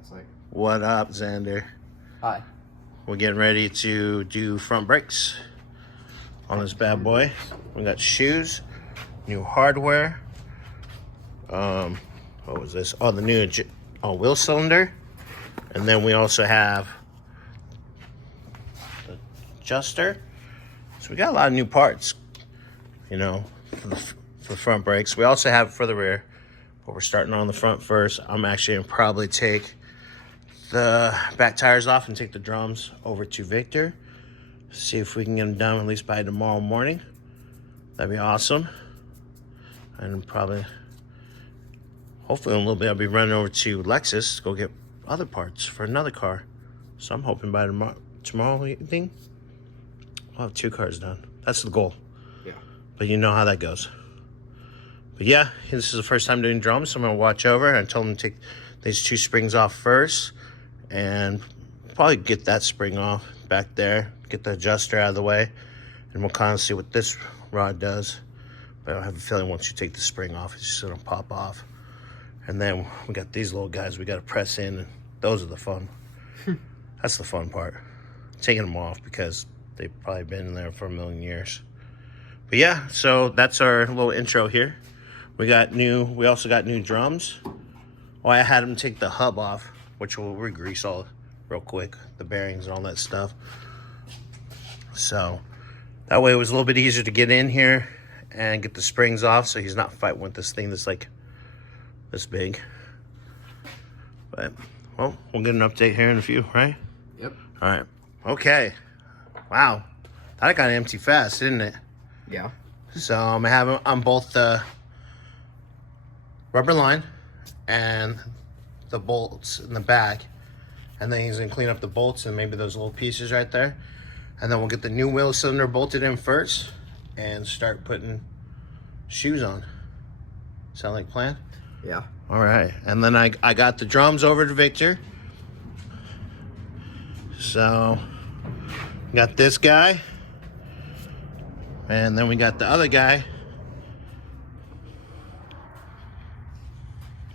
That's like. What up, Xander? Hi. We're getting ready to do front brakes on this bad boy. We got shoes, new hardware. What was this? Oh, the new wheel cylinder. And then we also have the adjuster. So we got a lot of new parts, you know, for the front brakes. We also have it for the rear, but we're starting on the front first. I'm actually gonna probably take the back tires off and take the drums over to Victor. See if we can get them done at least by tomorrow morning. That'd be awesome. And probably, hopefully in a little bit, I'll be running over to Lexus to go get other parts for another car. So I'm hoping by tomorrow evening, I'll have 2 cars done. That's the goal. Yeah. But you know how that goes. But yeah, this is the first time doing drums, so I'm gonna watch over. I told him to take these 2 springs off first and probably get that spring off back there, get the adjuster out of the way, and we'll kind of see what this rod does. But I have a feeling once you take the spring off, it's just gonna pop off. And then we got these little guys we gotta press in, and those are the fun. That's the fun part. Taking them off because they've probably been in there for a million years. But yeah, so that's our little intro here. We also got new drums. Oh, I had them take the hub off, which we'll re-grease all real quick, the bearings and all that stuff. So that way it was a little bit easier to get in here and get the springs off, so he's not fighting with this thing that's like this big. But well, we'll get an update here in a few, right? Yep. All right. Okay. Wow, that got empty fast, didn't it? Yeah. So I'm gonna have them on both the rubber line and the bolts in the back, and then he's gonna clean up the bolts and maybe those little pieces right there, and then we'll get the new wheel cylinder bolted in first and start putting shoes on. Sound like a plan? Yeah. All right, and then I got the drums over to Victor. So got this guy, and then we got the other guy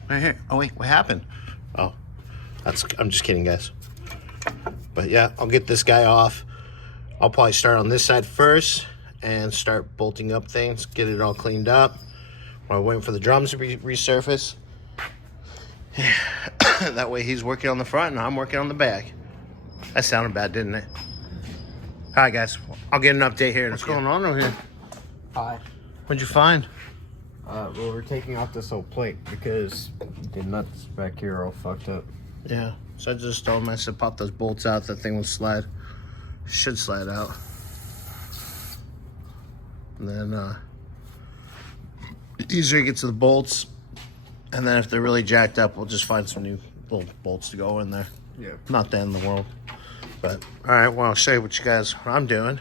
right here. Oh wait, what happened? Oh, I'm just kidding, guys. But yeah, I'll get this guy off. I'll probably start on this side first and start bolting up things, get it all cleaned up while waiting for the drums to resurface. That way he's working on the front and I'm working on the back. That sounded bad, didn't it? All right, guys, I'll get an update here. What's going on over here? Hi. What'd you find? Well, we're taking off this whole plate because the nuts back here are all fucked up. Yeah, so I just told him, I said, pop those bolts out. That thing will slide. Should slide out. And then easier to get to the bolts. And then if they're really jacked up, we'll just find some new little bolts to go in there. Yeah. Not the end of the world. But, all right, well, I'll show you what I'm doing.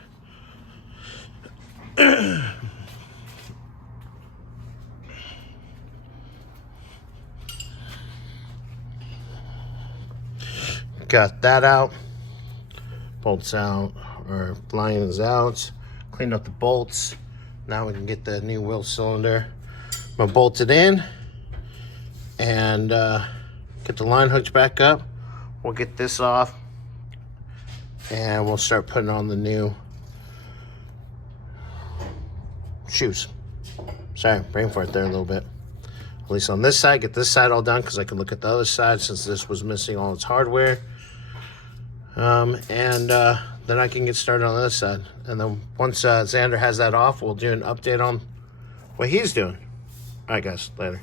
Got that out. Bolts out, or line is out. Cleaned up the bolts. Now we can get the new wheel cylinder. I'm gonna bolt it in and get the line hooked back up. We'll get this off and we'll start putting on the new shoes. Sorry, brain fart there a little bit. At least on this side, get this side all done because I can look at the other side since this was missing all its hardware. Then I can get started on the other side. And then once Xander has that off, we'll do an update on what he's doing. All right, guys, later.